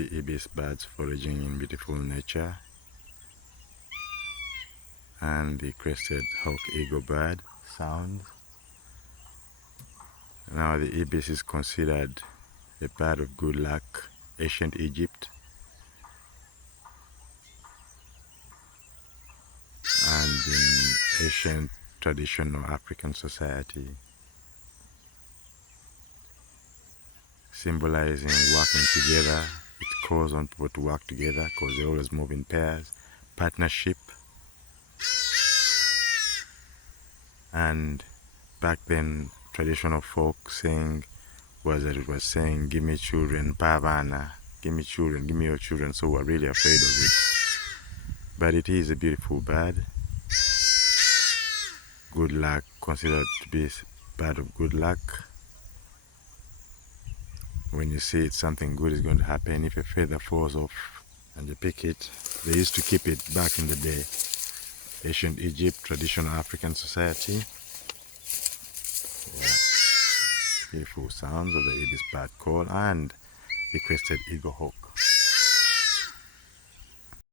the Ibis birds foraging in beautiful nature, and the Crested Hawk Eagle bird sounds. Now the Ibis is considered a bird of good luck, ancient Egypt, and in ancient traditional African society, symbolizing working together. It calls on people to work together because they always move in pairs, partnership. And back then, traditional folk saying was that it was saying, "Give me children, pavana, give me children, give me your children." So we're really afraid of it. But it is a beautiful bird. Good luck, considered to be a bird of good luck. When you see it, something good is going to happen. If a feather falls off and you pick it, they used to keep it back in the day. Ancient Egypt, traditional African society. Yeah. Beautiful sounds of the Ibis bird call and the Crested Eagle Hawk.